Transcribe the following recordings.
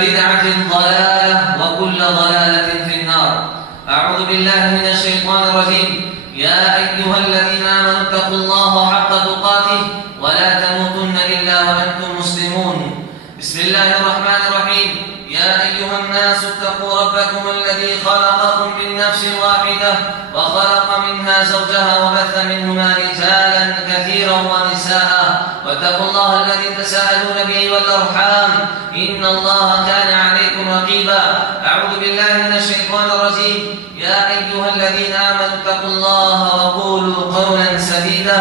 بدعة ضلالة وكل ضلالة في النار. أعوذ بالله من الشيطان الرجيم. يا أيها الذين آمنوا اتقوا الله حق تقاته ولا تموتن إلا وأنتم مسلمون. بسم الله الرحمن الرحيم. يا أيها الناس اتقوا ربكم الذي خلقكم من نفس واحدة وخلق منها زوجها وبث منهما رجالا كثيرا ونساء واتقوا الله الذي تساءلون به والأرحام إن الله كان عليكم رقيبا. أعوذ بالله من الشيطان الرجيم. يا أيها الذين آمنوا اتقوا الله وقولوا قولا سديدا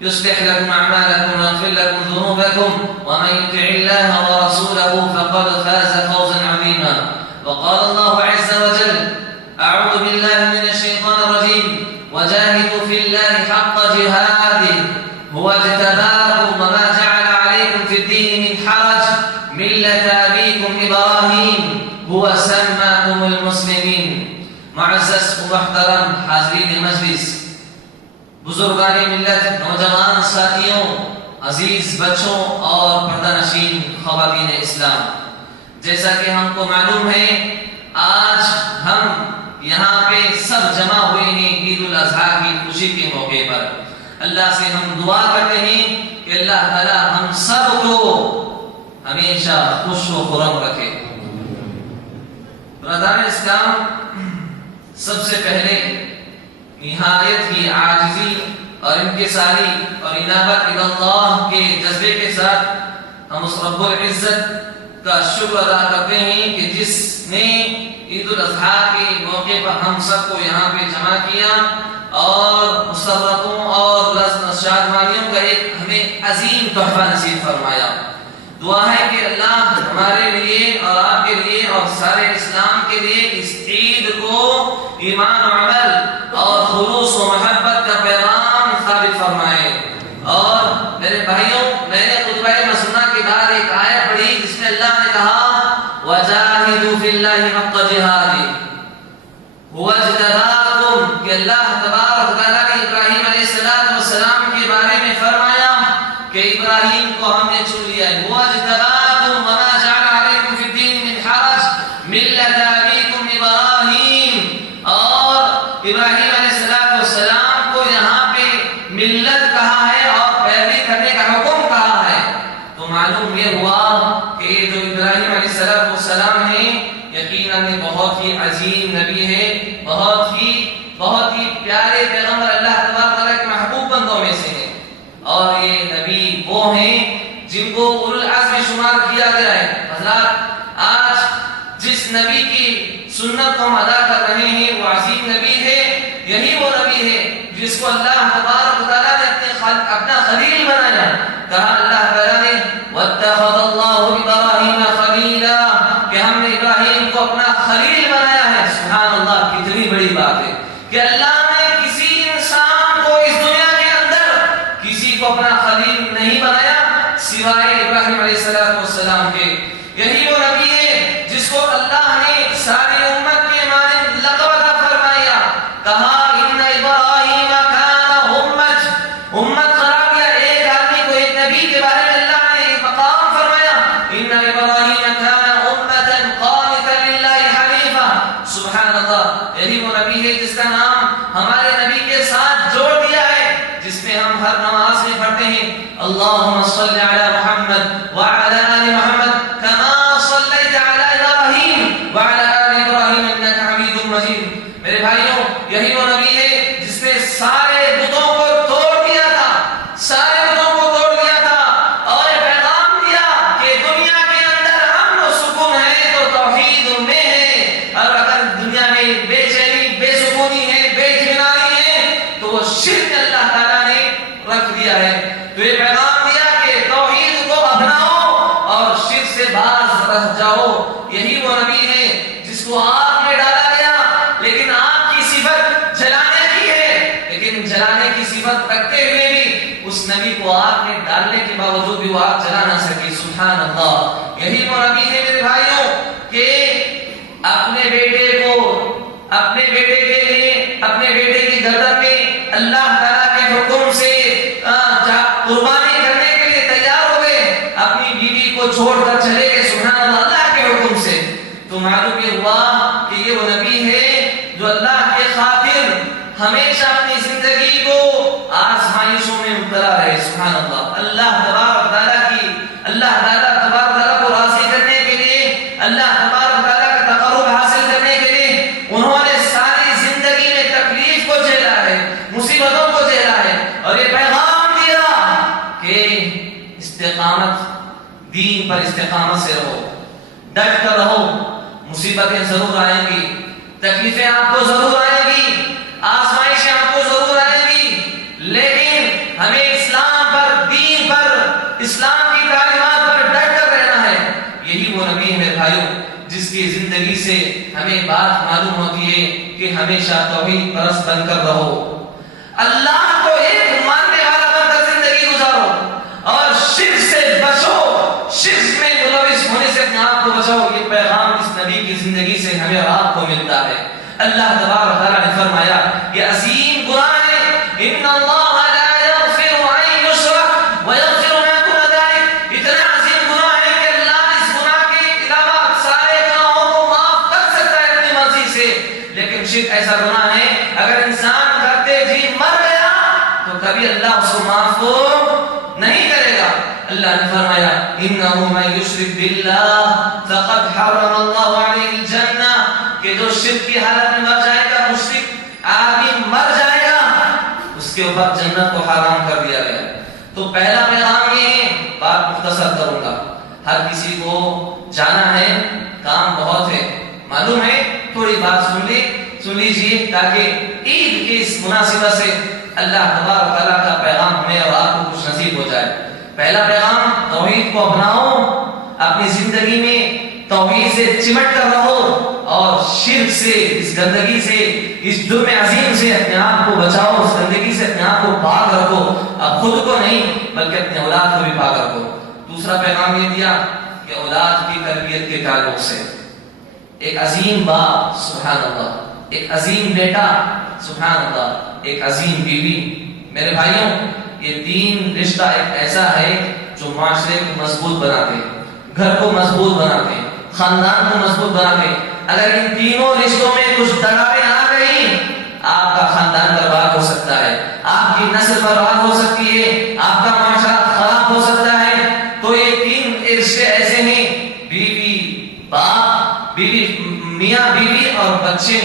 يصلح لكم أعمالكم ويغفر لكم ذنوبكم ومن يطع الله ورسوله فقد فاز فوزا عظيما. وقال الله عز وجل: أعوذ بالله من الشيطان الرجيم. وجاهدوا في الله حق جهاده هو اجتباكم وما جعل عليكم في الدين من حرج ملة أبيكم إبراهيم هو سماكم المسلمين. معزز و محترم حاضرین مجلس، بزرگان ملت، نوجوان ساتھیوں، عزیز بچوں اور پردہ نشین خواتین اسلام، جیسا کہ ہم کو معلوم ہے آج ہم یہاں پہ سب جمع ہوئے ہیں عید الاضحیٰ کی خوشی کے موقع پر. اللہ سے ہم دعا کرتے ہیں کہ اللہ تعالی ہم سب کو ہمیشہ خوش و خرم رکھے. برادران اسلام، سب سے پہلے نہایت ہی عاجزی اور انکساری اور انابت اللہ کے جذبے کے ساتھ ہم اس رب العزت کا شکر ادا کرتے ہیں کہ جس نے عید الاضحیٰ کے موقع پر ہم سب کو یہاں پہ جمع کیا اور مسرتوں اور شادمانیوں کا ایک ہمیں عظیم تحفہ نصیب فرمایا. دعا ہے کہ اللہ ہمارے لیے اور آپ کے لیے اور سارے اسلام کے لیے اس عید کو ایمان و عمل اور خلوص و محبت کا پیغام ثابت فرمائے. اور میرے بھائیوں، میں نے خطبہ مسنہ کے بعد ایک آیت پڑھی جس میں اللہ نے کہا: وَجَاهِدُوا فِي اللَّهِ حَقَّ جِهَادِهِ هُوَ اجْتَبَاكُمْ، کہ اللہ تبارک تعالیٰ نے ابراہیم علیہ السلام کے بارے میں فرمایا کہ ابراہیم کو ہم نے چن لیا ہے. هُوَ اجْتَبَاكُمْ وَمَا جَعَلَ عَلَيْكُمْ فِي الدِّينِ مِنْ حَرَجٍ مِلَّةَ أَبِيكُمْ إِبْرَاهِيمَ. اور ابراہیم علیہ السلام کو یہاں پہ ملت کہا ہے اور پیروی کرنے کا حکم کہا ہے. تو معلوم یہ ہوا کہ جو ابراہیم علیہ السلام ہیں یقیناً بہت ہی عظیم نبی ہے، بہت ہی پیارے پیغمبر اللہ تبارک تعالیٰ کے محبوب بندوں میں سے ہیں. اور یہ نبی وہ ہیں جن کو اولو العزم شمار کیا گیا ہے. حضرات، آج جس نبی کی سنت کو ہم ادا کر رہے ہیں وہ عظیم نبی ہے. یہی وہ نبی ہے جس کو اللہ تبارک تعالیٰ نے اپنا خلیل بنایا. کہا اللہ تعالیٰ نے: وَاتَّخَذَ اللَّهُ إِبْرَاهِيمَ خَلِيلًا، کہ ہم نے ابراہیم کو اپنا خلیل بنایا ہے. سبحان اللہ، کتنی بڑی بات ہے کہ اللہ نے کسی انسان کو اس دنیا کے اندر کسی کو اپنا خلیل نہیں بنایا سوائے ابراہیم علیہ السلام کے. یہی وہ نبی ہے جس کو اللہ نے ساری امت کے مانند لقب عطا فرمایا. کہا: ان ابراہیم کان امت قرار دیا. ایک آدمی کو، ایک نبی کے بارے میں اللہ نے ایک مقام فرمایا: ان ابراہیم کان امتا قانتا للہ حنیفا. سبحان اللہ، یہی وہ نبی ہے جس کا نام ہمارے نبی کے ساتھ جوڑ دیا ہے، جس میں ہم ہر نماز میں پڑھتے ہیں: اللہم صلی علی محمد وعلی آل محمد کما صلیت علی ابراہیم وعلی آل ابراہیم انک حمید مجید. میرے بھائیوں، یہی وہ نبی ہے جس نے سارے بتوں کو توڑ دیا تھا، سارے بتوں کو توڑ دیا تھا اور یہ پیغام دیا کہ دنیا کے اندر امن و سکون ہے تو توحید میں ہے، اور اگر دنیا میں بے چینی، بے سکونی ہے، بے اطمینانی ہے تو وہ شرک اللہ تعالیٰ نے رکھ دیا ہے. تو یہ پیغام دیا کہ توحید کو اپناؤ اور شرک سے باز رہ جاؤ. یہی وہ نبی ہے جس کو آگ میں ڈالا گیا، لیکن آگ کی صفت جلانے کی ہے، لیکن جلانے کی صفت رکھتے ہوئے بھی اس نبی کو آگ میں ڈالنے کے باوجود بھی وہ آگ جلا نہ سکی. سبحان اللہ، یہی وہ نبی ہے میرے بھائیوں کہ اپنے بیٹے کے لیے، اپنے بیٹے کی گردن میں اللہ تعالیٰ کے حکم سے قربانی کرنے کے لیے تیار ہو گئے، اپنی بیوی کو چھوڑ کر چلے گئے. سبحان اللہ. تو معلوم یہ ہوا کہ یہ وہ نبی ہے جو اللہ کے خاطر ہمیشہ اپنی زندگی کو آزمائشوں میں مبتلا رہے. سبحان اللہ. اللہ تبارک تعالیٰ کو راضی کرنے کے لیے, اللہ تبارک تعالیٰ کا تقرب حاصل کرنے کے لیے انہوں نے ساری زندگی میں تکلیف کو جھیلا ہے, مصیبتوں کو جھیلا ہے, اور یہ پیغام دیا کہ استقامت, دین پر استقامت سے رہو, ڈٹ کر رہو. مصیبتیں ضرور آئیں گی, تکلیفیں آپ کو ضرور آئیں گی, آزمائشیں آپ کو ضرور آئیں گی, لیکن ہمیں اسلام پر, دین پر, اسلام کی تعلیمات پر ڈٹ کر رہنا ہے. یہی وہ نبی ہے میرے بھائیوں جس کی زندگی سے ہمیں بات معلوم ہوتی ہے کہ ہمیشہ توحید پرست بن کر رہو, اللہ کو ایک ماننے والا بن کر زندگی گزارو, اور شرک سے بچو, شرک میں ملوث ہونے سے اپنے آپ کو بچاؤ. یہ پیغام اس نبی کی زندگی سے ہمیں اور آپ کو ملتا ہے. اللہ تبارک تعالیٰ نے فرمایا یہ عظیم گناہ ہے, ان اللہ لا یغفر ان یشرک ویغفر ما دون ذلک. اتنا عظیم گناہ ہے کہ اللہ اس گناہ کے علاوہ سارے گناہوں کو معاف کر سکتا ہے اپنی مرضی سے, لیکن شرک ایسا گناہ ہے اگر انسان کرتے جی مر گیا تو کبھی اللہ اس کو معاف نہیں کرے گا. اللہ نے فرمایا انه من یشرک باللہ فقد حرم اللہ علیہ الجنہ, کہ جو شرک کی حالت میں مر جائے گا, مشرک آدمی مر جائے گا, اس کے اوپر جنت کو حرام کر دیا گیا. تو پہلا پیغام یہ ہے, بات مختصر کروں گا, ہر کسی کو جانا ہے, کام بہت ہے, معلوم ہے, تھوڑی بات سن لیجیے تاکہ عید کی اس مناسبت سے اللہ تبارک تعالیٰ کا پیغام ہمیں اور آپ کو کچھ نصیب ہو جائے. پہلا پیغام, توحید کو اپناؤ, اپنی زندگی میں توحید سے چمٹ کر رہو, اور شرک سے, اس گندگی سے, اس جرم عظیم سے اپنے آپ کو بچاؤ, اس گندگی سے اپنے آپ کو پاک رکھو, اب خود کو نہیں بلکہ اپنے اولاد کو بھی پاک رکھو. دوسرا پیغام یہ دیا کہ اولاد کی تربیت کے تعلق سے ایک عظیم باپ, سبحان اللہ, ایک عظیم بیٹا, سبحان اللہ, ایک عظیم بیوی. میرے بھائیوں, یہ تین رشتہ ایک ایسا ہے جو معاشرے کو مضبوط بناتے, گھر کو مضبوط بناتے, خاندان کو مضبوط بناتے. اگر ان تینوں رشتوں میں کچھ دراڑیں آ گئی, آپ کا خاندان برباد ہو سکتا ہے, آپ کی نسل برباد ہو سکتی ہے, آپ کا معاشرہ خراب ہو سکتا ہے. تو یہ تین رشتے ایسے ہیں, بیوی, باپ, بیوی, میاں بیوی اور بچے.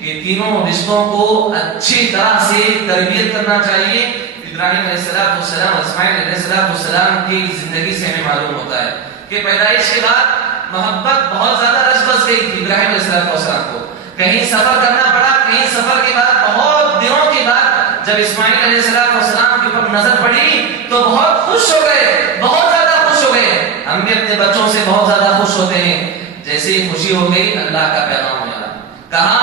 یہ تینوں رشتوں کو اچھی طرح سے تربیت کرنا چاہیے. ابراہیم علیہ السلام اور اسماعیل علیہ السلام کی زندگی سے ہمیں معلوم ہوتا ہے کہ پیدائش کے بعد محبت بہت زیادہ رچ بس گئی تھی ابراہیم علیہ السلام کو. کہیں سفر کرنا پڑا, کہیں سفر کے بعد بہت دنوں کے بعد جب اسماعیل علیہ السلام کے اوپر نظر پڑی تو بہت خوش ہو گئے, بہت زیادہ خوش ہو گئے. ہم بھی اپنے بچوں سے بہت زیادہ خوش ہوتے ہیں. جیسے ہی خوشی ہو گئی, اللہ کا پیغام ہو گیا, کہا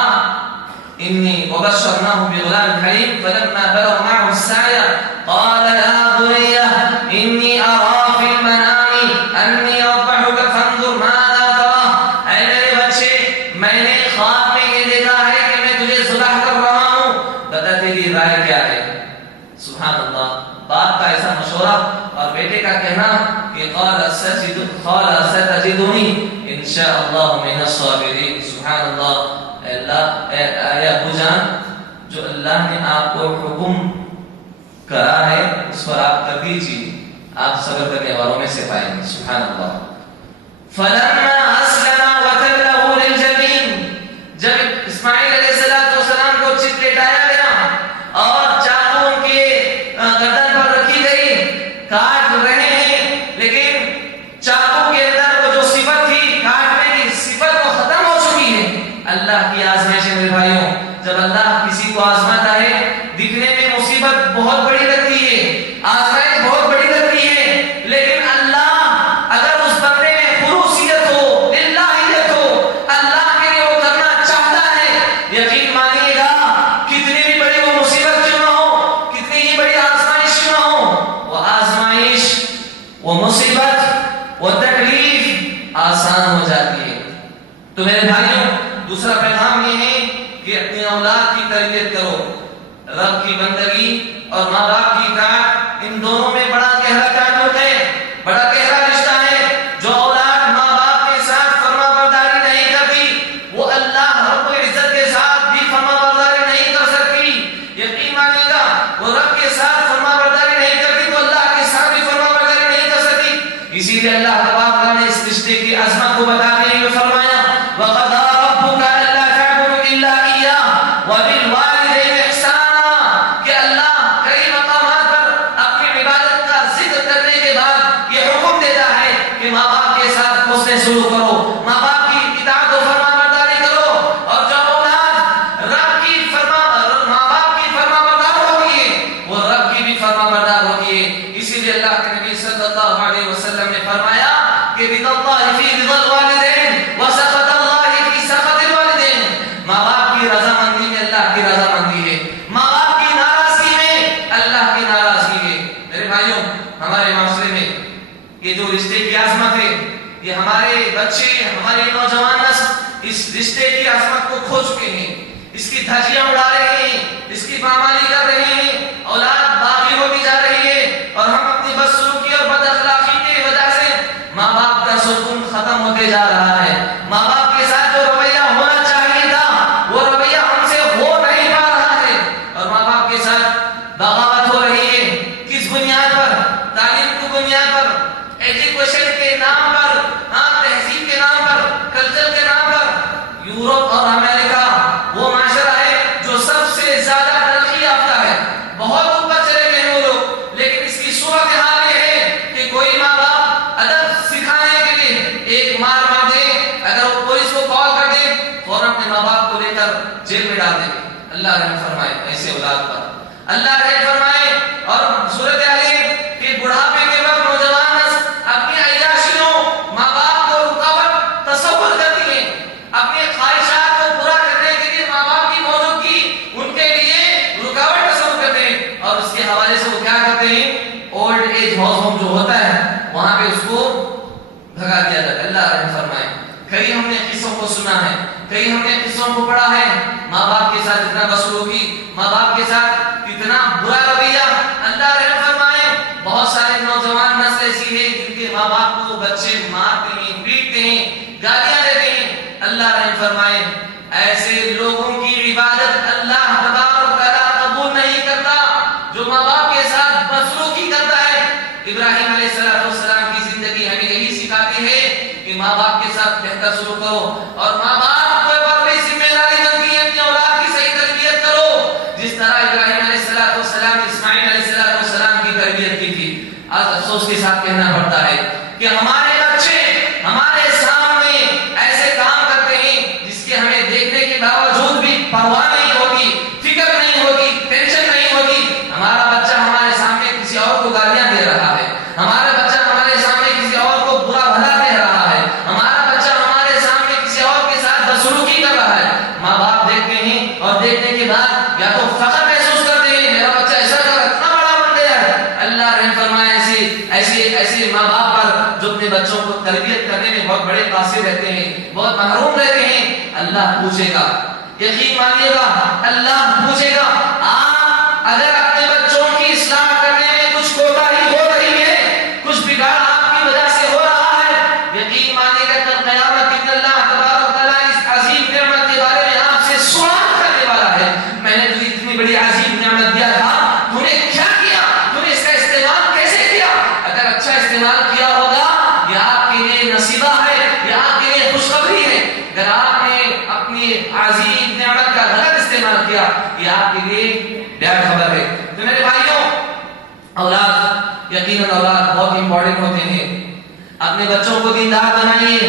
إني وبشرناه بغلام حليم فلما بلغ معه السعي قال يا بني إني أرى في المنام أني أذبحك فانظر ماذا ترى. اے میرے بچے, میں نے خواب میں یہ دیکھا ہے کہ میں تجھے ذبح کر رہا ہوں, بتا تیری رائے کیا ہے. سبحان اللہ, باپ کا ایسا مشورہ اور بیٹے کا کہنا کہ قال ستجدني إن شاء الله من الصابرين. سبحان اللہ. اللہ, اے ابو جان, جو اللہ نے آپ کو حکم کرا ہے اس پر آپ کر دیجیے, آپ صبر کرنے والوں میں سے پائیں گے. سبحان اللہ. فلما اسلم وتله للجبين, جب اسماعیل علیہ السلام کو چت لٹایا گیا اور چاقو ان کے گردن پر رکھی گئی, کاٹ رہے ہیں, لیکن چاقو کے اندر وہ جو صفت تھی کاٹنے کی صفت وہ ختم ہو چکی ہے. اللہ کی آزمائش ہے میرے بھائیوں, جب اللہ کسی کو آزماتا ہے, دکھنے میں مصیبت بہت بڑی لگتی ہے, آزمائش بہت بڑی لگتی ہے, لیکن اللہ اگر اس بندے میں خلوصیت ہو, للہیت ہو, اللہ کے لیے وہ کرنا چاہتا ہے, یقین مانیے گا کتنی بھی بڑی وہ مصیبت کیوں نہ ہو, کتنی ہی بڑی آزمائش کیوں نہ ہو, وہ آزمائش, وہ مصیبت, وہ تکلیف آسان ہو جاتی ہے. تو میرے بھائیوں, دوسرا پیغام یہ ہے کہ اپنی اولاد کی تربیت کرو. رب کی بندگی اور ماں باپ کی اطاعت, ان دونوں میں بڑا گہرا تعلق ہے, بڑا گہرا رشتہ ہے. جو اولاد ماں باپ کے ساتھ فرما برداری نہیں کرتی وَقَضَى رَبُّكَ أَلَّا تَعْبُدُوا إِلَّا إِيَّاهُ وَبِالْوَالِدَيْنِ إِحْسَانًا کہ اللہ کئی مقامات پر اپنی عبادت کا ذکر کرنے کے بعد یہ حکم دیتا ہے کہ ماں باپ کے ساتھ حسن سلوک کرو، ماں باپ کی اطاعت و فرمانبرداری کرو، اور جو اولاد رب کی ماں باپ کی فرمانبردار ہوتی ہے وہ رب کی بھی فرمانبردار ہوتی ہے۔ اسی لیے اللہ کے نبی صلی اللہ علیہ وسلم نے فرمایا کہ رضا اللہ فی رضا الوالدین وسخط اللہ فی سخط الوالدین، ماں باپ کی رضامندی میں اللہ کی رضامندی ہے، ماں باپ کی ناراضگی میں اللہ کی ناراضگی ہے۔ میرے بھائیوں، ہمارے معاشرے میں یہ جو رشتے کی عظمت ہے، یہ ہمارے بچے، ہمارے نوجوان نسل اس رشتے کی عظمت کو کھو چکے ہیں، اس کی دھجیاں اڑا رہے ہیں، اس کی پامالی کر رہے ہیں، اولاد باغی ہوتی جا رہی ہے، اور ہم اپنی بدسلوکی اور بد اخلاقی کی وجہ سے ماں باپ کا سکون ختم ہوتے جا رہا ہے۔ ماں باپ کے ساتھ جو رویہ ہونا چاہیے تھا وہ رویہ ہم سے ہو نہیں پا رہا ہے، اور ماں باپ کے ساتھ بغاوت ہو رہی ہے۔ کس بنیاد پر؟ تعلیم کی بنیاد پر، ایجوکیشن کے نام پر، تہذیب کے نام پر، کلچر کے نام پر۔ یورپ اور امریکہ وہ معاشرہ ہے جو سب سے زیادہ ترقی یافتہ ہے، بہت اوپر چلے گئے ہیں وہ لوگ، لیکن اس کی صورتحال یہ ہے کہ کوئی ماں باپ ادب سکھانے کے لیے ایک مار دے، اگر وہ پولیس کو کال کر دے فوراً اپنے ماں باپ کو لے کر جیل میں ڈال دے۔ اللہ رحم فرمائے ایسے اولاد پر، اللہ رحم فرمائے۔ اور صورتحال کہ بڑھاپے کے وقت نوجوان نسل اپنی عیاشیوں، ماں باپ کو رکاوٹ تصور کرتی ہے، اپنی خواہشات کو پورا کرنے کے لیے ماں باپ کی موجودگی ان کے لیے رکاوٹ تصور کرتے ہیں، اور اس کے حوالے سے وہ کیا کرتے ہیں؟ اولڈ ایج ہاؤس ہوم جو ہوتا ہے وہاں پہ اس کو بھگا دیا جاتا ہے۔ اللہ رحم فرمائے۔ کئی ہم نے قصوں کو سنا ہے، کئی ہم نے قصوں کو پڑھا ہے، ماں باپ کے ساتھ اتنا بدسلوکی، ماں باپ کے ساتھ اتنا برا رویہ۔ اللہ رحم فرمائے۔ بہت سارے نوجوان نسل ایسی ہے جن کے ماں باپ کو بچے مارتے ہیں، پیٹتے ہیں، گالیاں دیتے ہیں۔ اللہ رحم فرمائے۔ ایسے لوگوں کی عبادت اللہ تبارک و تعالیٰ قبول نہیں کرتا جو ماں باپ کے ساتھ بدسلوکی کرتا ہے۔ ابراہیم علیہ السلام کی زندگی ہمیں یہی سکھاتی ہے کہ ماں باپ کے ساتھ بہتر سلوک کرو، اور ماں باپ کے اوپر بھی ذمہ داری بنتی ہے اپنی اولاد کی صحیح تربیت کرو، جس طرح ابراہیم علیہ السلام اسماعیل علیہ السلام کی تربیت کی تھی۔ آج افسوس کے ساتھ کہنا پڑتا ہے کہ ہمارے بچے ہمارے سامنے ایسے کام کرتے ہیں جس کے ہمیں دیکھنے کے باوجود بھی پرواہ نہیں ہوتی، فکر نہیں ہوتی، ٹینشن نہیں ہوتی۔ ہمارا بچہ ہمارے سامنے کسی اور کو گالیاں دے رہا ہے، ہمارا بچہ ہمارے سامنے کسی اور کو برا بھلا کہہ رہا ہے، ہمارا بچہ ہمارے سامنے کسی اور کے ساتھ بدسلوکی کر رہا ہے۔ ماں باپ دیکھتے ہیں اور دیکھنے کے بعد یا تو فخر محسوس کرتے ہیں میرا بچہ ایسا کر اتنا بڑا بن گیا ہے۔ اللہ رحم فرمائے ایسے ماں باپ پر جو اپنے بچوں کو تربیت کرنے میں بہت بڑے قاصر رہتے ہیں، بہت محروم رہتے ہیں۔ اللہ پوچھے گا، یقین مانیے گا، اللہ پوچھے گا۔ آپ اگر اپنے بچوں کی اصلاح کرنے میں کچھ کوتاہی ہو رہی ہے، کچھ بگاڑ آپ کی وجہ سے ہو رہا ہے، یقین مانیے گا کل قیامت دن اللہ تبارک و تعالیٰ اس عظیم نعمت کے بارے میں آپ سے سوال کرنے والا ہے۔ میں نے تجھے اتنی بڑی عظیم نعمت دیا تھا، تو نے کیا کیا؟ تو نے اس کا استعمال کیسے کیا؟ اگر اچھا استعمال کیا ہوگا یہ آپ کے لیے نصیبہ ہے، یہ آپ کے لیے خوشخبری ہے۔ اگر آپ نے اپنی عظیم نعمت کا غلط استعمال کیا یہ آپ کے لیے بیڈ خبر ہے۔ تو میرے بھائیوں، اولاد یقیناً اولاد بہت امپورٹنٹ ہوتے ہیں۔ اپنے بچوں کو دیندار بنائیے،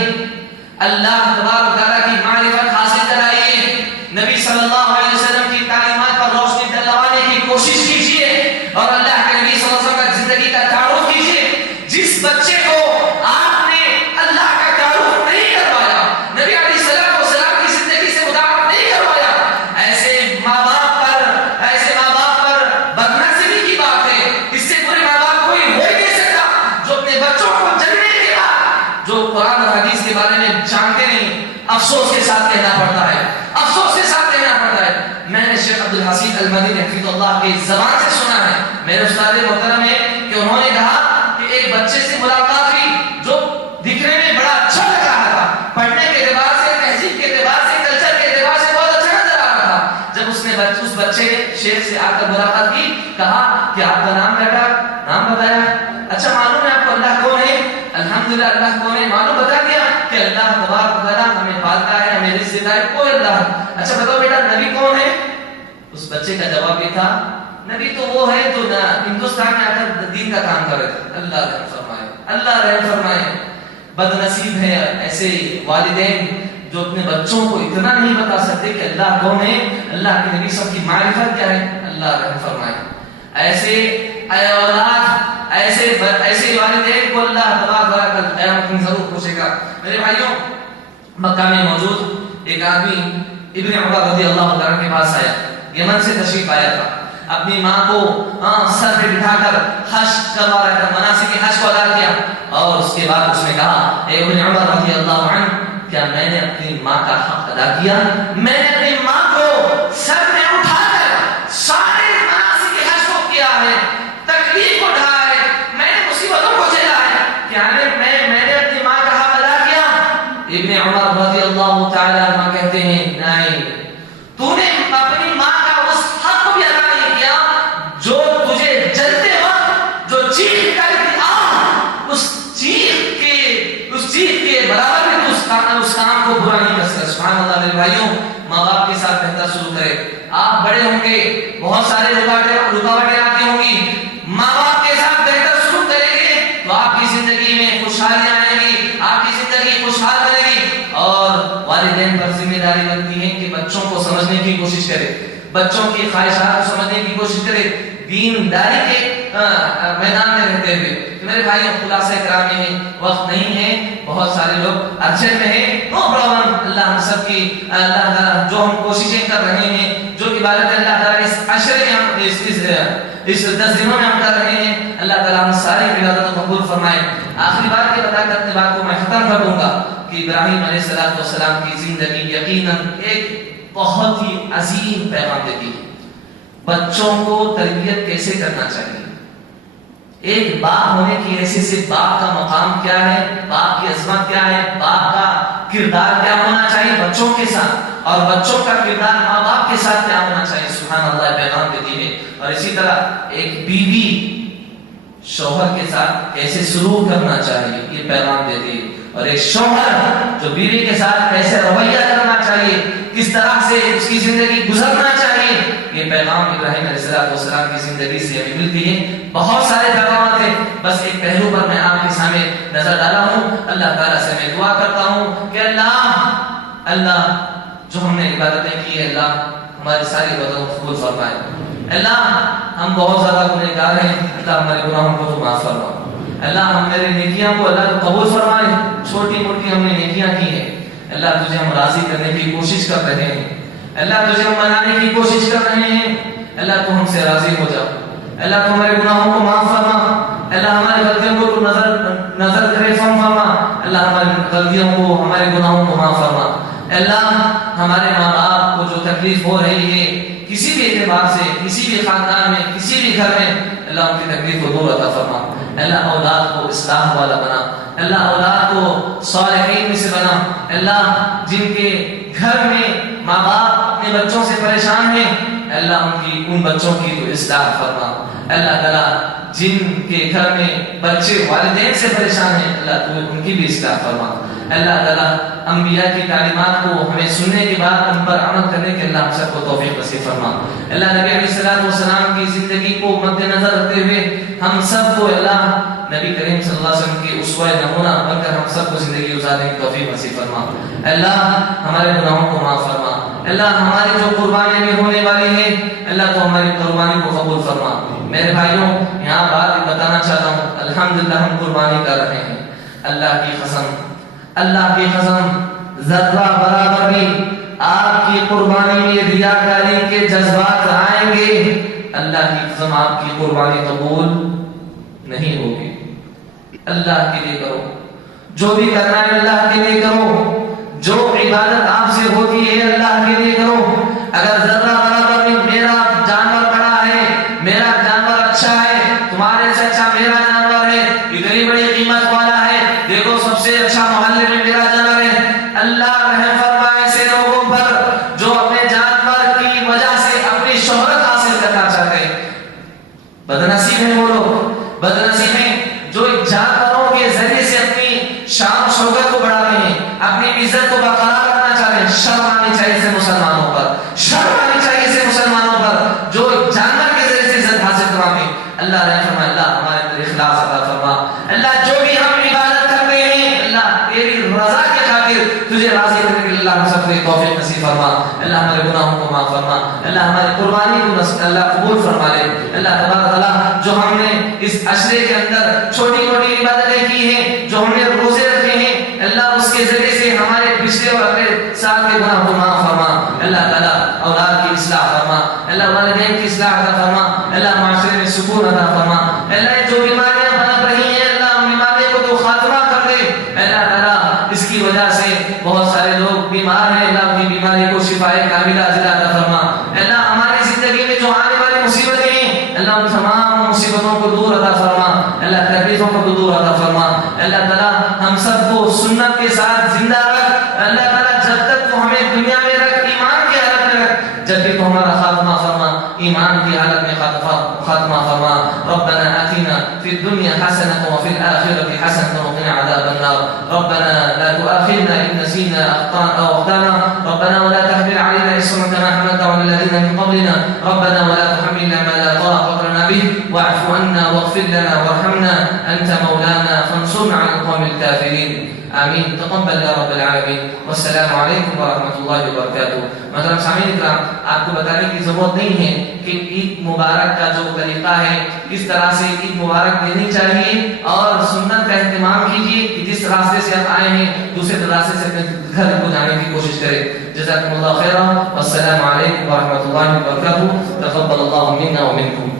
اللہ تبارک و تعالیٰ کی معرفت حاصل کرائیے، نبی صلی اللہ علیہ وسلم کی تعلیمات پر روشنی ڈلوانے کی کوشش کیجیے، اور اللہ کے نبی صلی اللہ علیہ وسلم کا زندگی کا تعارف کیجیے۔ جس بچے کو آپ نے اللہ کا تعارف نہیں کروایا، نبی علیہ السلام کی زندگی سے مطابقت نہیں کروایا، ایسے ماں باپ پر بدنصیبی کی بات ہے۔ اس سے برے ماں باپ کوئی ہو ہی نہیں سکتا جو اپنے بچوں کو جننے کے بعد جو قرآن اور حدیث کے بارے میں جانتے نہیں۔ افسوس کے ساتھ کہنا پڑتا ہے، افسوس کے ساتھ کہنا پڑتا ہے۔ میں نے شیخ عبدالحسین المدنی حفظہ اللہ کی زبان سے سنا ہے، میرے استاد محترم ہے، کہ انہوں نے کہا کہ ایک بچے سے ملاقات ہوئی جو دکھنے میں بڑا اچھا لگ رہا تھا، پڑھنے کے اعتبار سے، تہذیب کے اعتبار سے، کلچر کے اعتبار سے بہت اچھا نظر آ رہا تھا۔ جب اس نے اس بچے نے شیخ سے آ کر ملاقات کی، کہا کہ آپ کا نام بیٹا، نام بتایا، اچھا معلوم ہے آپ کو اللہ کون ہے؟ الحمدللہ اللہ کون ہے معلوم بتا دیا کہ اللہ تبارک و تعالیٰ ہمیں پالتا ہے، سے غائب کوئی اللہ ہے. اچھا بتاؤ بیٹا نبی کون ہے؟ اس بچے کا جواب یہ تھا نبی تو وہ ہے جو ہندوستان میں آ کر دین کا کام کر رہے تھے. اللہ رحم فرمائے, اللہ رحم فرمائے. بد نصیب ہے ایسے والدین جو اپنے بچوں کو اتنا نہیں بتا سکتے کہ اللہ کون ہے, اللہ کے نبی سب کی معرفت کیا ہے. اللہ رحم فرمائے. ایسے اولاد, ایسے والدین کو اللہ تبارک و تعالی قیامت میں ضرور پوچھے گا. میرے بھائیوں, مکہ میں موجود ایک آدمی ابن عمر رضی اللہ تعالیٰ کے پاس آیا, یمن سے تشریف آیا تھا. اپنی ماں کو سر پہ بٹھا کر حج کروا رہا تھا, مناسک حج کو ادا کیا. اور اس کے بعد اس نے کہا اے ابن عمر رضی اللہ عنہ, کیا میں نے اپنی ماں کا حق ادا کیا؟ میں نے اپنی ماں کو سر میں اٹھا کر سارے مناسک حج کو کیا ہے, تکلیف کو اٹھایا ہے, میں نے مصیبتوں کو جھیلا ہے, کیا میں نے اپنی ماں کا حق ادا کیا؟ ابن عمر رضی اللہ تعالی عنہ کہتے ہیں نہیں, تو نے اپنی ماں کا اس حق کو بھی ادا نہیں کیا جو تجھے جلتے وقت جو چیخ کرتی آہ, اس چیخ کے برابر میں اس کام کو برا نہیں کر سکتا. سبحان اللہ. میرے بھائیوں, ماں باپ کے ساتھ بہتر سلوک کرے. آپ بڑے ہوں گے, بہت سارے رکاوٹیں آتی ہوں گی, ماں باپ کے ساتھ بہتر سلوک کریں گے تو آپ کی زندگی میں خوشحالیاں آئیں گی, آپ کی زندگی خوشحال بنے گی. اور والدین پر ذمہ داری بنتی ہے کہ بچوں کو سمجھنے کی کوشش کرے, بچوں کی خواہشات کو سمجھنے کی کوشش کرے, دینداری کے میدان میں رہتے ہوئے. میرے بھائیوں, خلاصہ کرام میں ہے, وقت نہیں ہے, بہت سارے لوگ ارجنٹ میں ہیں, نو پرابلم. اللہ ہم سب کی, اللہ تعالیٰ جو ہم کوششیں کر رہے ہیں, جو عبادت اللہ تعالیٰ اس عشرے میں ہم اس 10 دنوں میں ہم کر رہے ہیں, اللہ تعالیٰ ہم ساری عبادتوں کو قبول فرمائے. آخری بات کے بتا کر اپنی بات کو میں ختم کر دوں گا کہ ابراہیم علیہ السلام کی زندگی یقیناً ایک بہت ہی عظیم پیغام دیتی ہے. بچوں کو تربیت کیسے کرنا چاہیے, ایک باپ ہونے کی حیثیت سے باپ کا مقام کیا ہے, باپ کی عظمت کیا ہے, باپ کا کردار کیا ہونا چاہیے بچوں کے ساتھ, اور بچوں کا کردار ماں باپ کے ساتھ کیا ہونا چاہیے. سبحان اللہ, پیغام دیتی ہے. اور اسی طرح ایک بیوی شوہر کے ساتھ کیسے سلوک کرنا چاہیے, یہ پیغام دیتی ہے. اور ایک شوہر جو بیوی کے ساتھ کیسے رویہ کرنا چاہیے, کس طرح سے اس کی زندگی گزرنا چاہیے, یہ پیغام ابراہیم علیہ السلام کی زندگی سے ہمیں ملتی ہے. بہت سارے پیغامات ہیں, بس ایک پہلو پر میں آپ کے سامنے نظر ڈالا ہوں. اللہ تعالیٰ سے میں دعا کرتا ہوں کہ اللہ جو ہم نے عبادتیں کی ہے, اللہ ہماری ساری عبادتوں کو قبول فرمائے. اللہ ہم بہت زیادہ گنہگار ہیں, اللہ ہمارے گناہوں کو تو معاف فرما. اللہ ہم میری نیکیاں کو اللہ تو قبول فرمائے. چھوٹی موٹی ہم نے نیکیاں کی ہیں, اللہ تجھے ہم راضی کرنے کی کوشش کر رہے ہیں, اللہ تجھے ہم منانے کی کوشش کر رہے ہیں. اللہ تو ہم سے راضی ہو جا, اللہ تو ہمارے گناہوں کو معاف فرما, اللہ ہماری غلطیوں کو تو نظر کرے فرما, اللہ ہماری غلطیوں کو, ہمارے گناہوں کو معاف فرما. اللہ ہمارے ماں باپ کو جو تکلیف ہو رہی ہے کسی بھی اعتبار سے, کسی بھی خاندان میں, کسی بھی گھر میں, اللہ ان کی تکلیف کو دور عطا فرما. اللہ اولاد کو اصلاح والا بنا, اللہ اولاد کو صالحین میں سے بنا. اللہ جن کے گھر میں ماں باپ اپنے بچوں سے پریشان ہیں, اللہ ان بچوں کی تو اصلاح فرما. اللہ تعالیٰ جن کے گھر میں بچے والدین سے پریشان ہیں, اللہ تو ان کی بھی اصلاح فرما. اللہ تعالیٰ انبیاء کی تعلیمات کو ہمیں سننے کے بعد ان پر عمل کرنے کے اللہ ہم سب کو توفیق نصیب فرما. اللہ نبی علیہ السلام کی زندگی کو مد نظر رکھتے ہوئے ہم سب کو اللہ نبی کریم صلی اللہ علیہ وسلم کی اسوہ نمونہ بن کر ہم سب کو زندگی گزارنے کی توفیق نصیب فرما. اللہ ہمارے گناہوں کو معاف فرما. اللہ ہماری جو قربانی بھی ہونے والی ہے, اللہ تو ہماری قربانی کو قبول فرما. میرے بھائیوں, یہاں بات بتانا چاہتا ہوں, الحمدللہ ہم قربانی کر رہے ہیں. اللہ کی قسم ذرہ برابر بھی آپ کی قربانی میں ریاکاری کے جذبات آئیں گے, اللہ کی قسم آپ کی قربانی قبول نہیں ہوگی. اللہ کے لیے کرو, جو بھی کرنا ہے اللہ کے لیے کرو, جو عبادت آپ سے ہوتی ہے اللہ کے لیے کرو. اگر ذرہ برابر بھی میرا جانور بڑا ہے, میرا جانور اچھا ہے, تمہارے سے اچھا میرا جانور ہے, اتنی بڑی قیمت والا ہے, دیکھو سب سے اچھا محلے میں میرا جانور ہے, اللہ رحم فرمائے ایسے لوگوں پر جو اپنے جانور کی وجہ سے اپنی شہرت حاصل کرنا چاہتے ہیں. بدنصیب ہیں وہ لوگ, بدنصیب ہیں جو جانوروں کے ذریعے سے اپنی شان و شوکت کو بڑھاتے ہیں, اپنی عزت کو برقرار رکھنا چاہتے ہیں. شرم آنی چاہیے سے مسلمانوں پر، شرم آنی چاہیے سے مسلمانوں پر جو جانور کے ذریعے سے عزت حاصل کرواتے ہیں۔ اللہ نے فرمایا اللہ ہمارے اندر اخلاص عطا فرما، اللہ جو بھی ہم عبادت کرتے ہیں اللہ تیری رضا کے خاطر تجھے راضی کرنے کے لیے اللہ ہم سب کو توفیق نصیب فرما، اللہ ہمارے گناہوں کو معاف فرما، اللہ ہماری قربانی کو اللہ قبول فرما لے۔ اللہ تبارک تعالیٰ جو ہم نے اس عشرے کے اندر چھوٹی موٹی عبادتیں کی ہیں، جو ہم نے روزے رکھے ہیں، اللہ اس کے ذریعے سے ہمارے پچھلے اور اگلے سال کے گناہوں کو معاف فرما۔ اللہ تعالیٰ اولاد کی اصلاح فرما، اللہ والدین کی اصلاح عطا فرما، اللہ معاشرے میں سکون عطا فرما، اللہ جو بیماریاں پنپ رہی ہیں اللہ ان بیماریوں کو تو خاتمہ کر دے۔ اللہ تعالیٰ اس کی وجہ سے بہت سارے لوگ بیمار ہیں، اللہ ان کی بیماری کو شفاء کاملہ عطا فرما۔ اللہ ہماری زندگی میں جو آنے والی مصیبتیں ہیں اللہ ان تمام مصیبتوں کو دور عطا فرما، اللہ تکلیفوں کو دور عطا فرما۔ اللہ تعالیٰ ہم سب کو سنت کے ساتھ زندہ رکھ، اللہ تعالیٰ جب تک تو ہمیں دنیا میں رکھ، ایمان کی حالت میں رکھ، جب بھی تو ہمارا خاتمہ فرما، ایمان کی حالت میں خاتمہ فرما۔ ربنا آتنا في الدنيا حسنة وفي الآخرة حسنة وقنا عذاب النار۔ ربنا لا تؤاخذنا إن نسينا أو أخطأنا، ربنا ولا تحمل علينا إصرا كما حملته على الذين من قبلنا، ربنا ولا تحملنا ما لا طاقة لنا به، واعف عنا واغفر لنا وارحمنا أنت مولانا فانصرنا على القوم الكافرين۔ آمین۔ تقبل یا رب العالمین، والسلام علیکم ورحمۃ اللہ وبرکاتہ۔ محترم سامعین اکرام، آپ کو بتانے کی ضرورت نہیں ہے کہ عید مبارک کا جو طریقہ ہے کس طرح سے عید مبارک دینی چاہیے، اور سنت کا اہتمام کیجیے کہ جس راستے سے آپ آئے ہیں دوسرے راستے سے اپنے گھر کو جانے کی کوشش کریں۔ جزاکم اللہ خیرا، والسلام علیکم ورحمۃ اللہ وبرکاتہ۔ تقبل اللہ منا ومنکم۔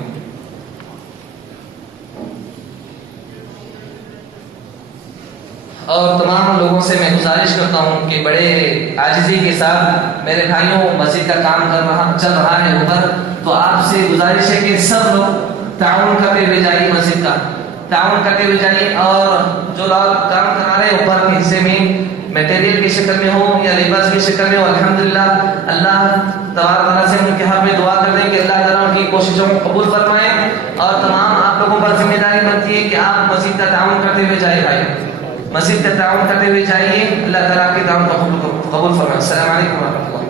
اور تمام لوگوں سے میں گزارش کرتا ہوں کہ بڑے عاجزی کے ساتھ میرے بھائیوں مسجد کا کام چل رہا ہے اوپر، تو آپ سے گزارش ہے کہ سب لوگ تعاون کرتے ہوئے جائیے، مسجد کا تعاون کرتے ہوئے جائیے، اور جو لوگ کام کرا رہے ہیں اوپر کے حصے میں میٹیریل کی شکل میں ہو یا لیبرز کی شکل میں ہو، الحمدللہ اللہ تبارک تعالیٰ سے ان کے حق میں دعا کر دیں کہ اللہ تعالیٰ ان کی کوششوں کو قبول فرمائیں، اور تمام آپ لوگوں پر ذمہ داری بنتی ہے کہ آپ مسجد کا تعاون کرتے ہوئے جائیں، بھائی مسجد کا تعاون کرتے ہوئے جائیے، اللہ تعالیٰ کے تعاون کو قبول فرمائے۔ السلام علیکم ورحمۃ اللہ۔